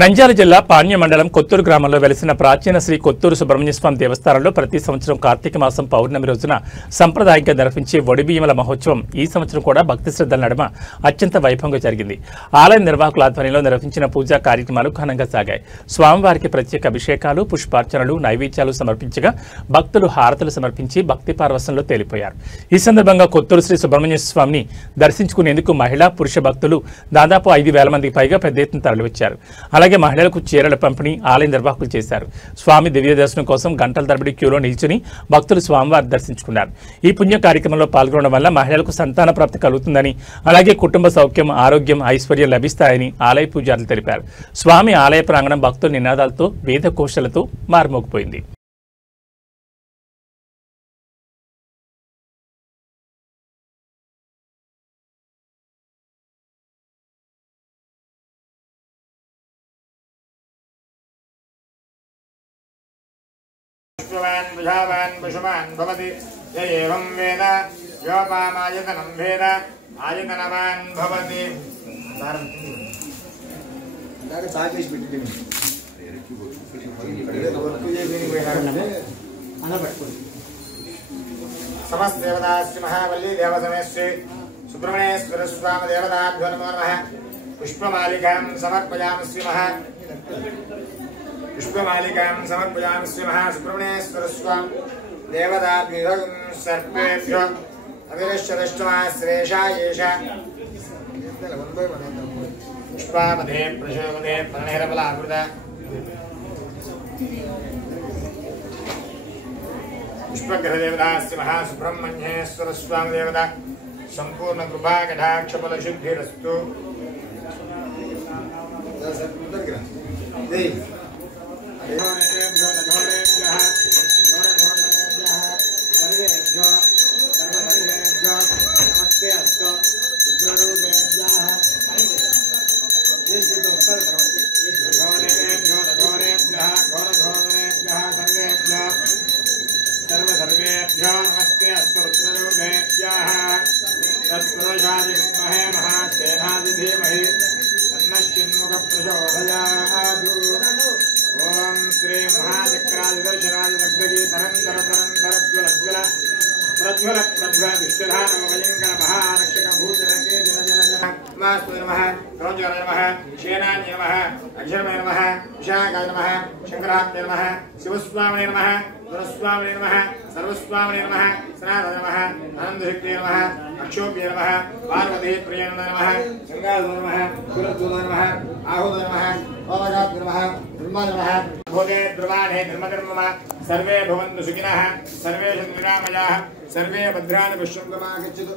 నంద్యాల జిల్లా పాణ్య మండలం కొత్తూరు గ్రామంలో వెలిసిన ప్రాచీన శ్రీ కొత్తూరు సుబ్రహ్మణ్య స్వామి దేవస్థానంలో ప్రతి సంవత్సరం కార్తీక మాసం పౌర్ణమి రోజున సంప్రదాయంగా నిర్వహించే ఒడిబియ్యముల మహోత్సవం ఈ సంవత్సరం కూడా భక్తి శ్రద్ధల నడుమ అత్యంత వైభవంగా జరిగింది. ఆలయ నిర్వాహకుల ఆధ్వర్యంలో నిర్వహించిన పూజా కార్యక్రమాలు ఘనంగా సాగాయి. స్వామివారికి ప్రత్యేక అభిషేకాలు, పుష్పార్చనలు, నైవేద్యాలు సమర్పించగా భక్తులు హారతులు సమర్పించి భక్తి పారవశంలో తేలిపోయారు. ఈ సందర్భంగా కొత్తూరు శ్రీ సుబ్రహ్మణ్య స్వామిని దర్శించుకునేందుకు మహిళా, పురుష భక్తులు దాదాపు 5,000 మందికి పైగా పెద్ద ఎత్తున తరలివచ్చారు. అలాగే మహిళలకు చీరల పంపిణీ ఆలయ నిర్వాహకులు చేశారు. స్వామి దివ్య దర్శనం కోసం గంటల తరబడి క్యూలో నిల్చుని భక్తులు స్వామివారి దర్శించుకున్నారు. ఈ పుణ్య కార్యక్రమంలో పాల్గొనడం వల్ల మహిళలకు సంతాన ప్రాప్తి కలుగుతుందని, అలాగే కుటుంబ సౌఖ్యం, ఆరోగ్యం, ఐశ్వర్యం లభిస్తాయని ఆలయ పూజారులు తెలిపారు. స్వామి ఆలయ ప్రాంగణం భక్తుల నినాదాలతో, వేద కోశలతో మారుమోగిపోయింది. बुझावान् पशुमान् भवति य एवं वेद योपामायतनं वेद आयतनवान् भवति। समस्त देवता श्री महाबली देवसमे श्री सुब्रह्मण्येश्वर स्वामी देवताभ्यो नमो नमः। पुष्पमालिकां समर्पयामि श्री पुष्पमालिकां समर्पयामि श्री महासुब्रह्मण्येश्वर स्वामी देवताभ्यो सर्पेभ्यो अविरश्चरष्टमाश्रेषा येषा पुष्पामधे प्रशोमधे प्रणेरबलावृत पुष्पग्रहदेवता श्री महासुब्रह्मण्येश्वर स्वामी देवता संपूर्ण कृपा कटाक्ष फलशुद्धिरस्तु। ओम श्री महाचक्रादिदर्शनादि लग्धगी तरंतर तरंतर ज्वल ज्वल प्रज्वल प्रज्वल विष्णुधान भयंकर महारक्षक भूतरके जन जन जन मास्तु नमः रोजगार नमः शेनान्य नमः अक्षरमय नमः विशाखाय नमः शंकरात्मय नमः शिवस्वामिने नमः गुरुस्वामिने नमः सर्वस्वामिने नमः सनातन नमः आनंदशक्तिये नमः अक्षोभ्ये नमः पार्वती प्रिये नमः गंगाधर नमः सुरद्दूत नमः आहुत नमः ओमजात नमः ब्रह्मा नमः भोगे द्रवाणे धर्मधर्मः सर्वे भवन्तु सुखिनः सर्वे सन्तु निरामयाः सर्वे भद्राणि पश्यन्तु मा गच्छतु।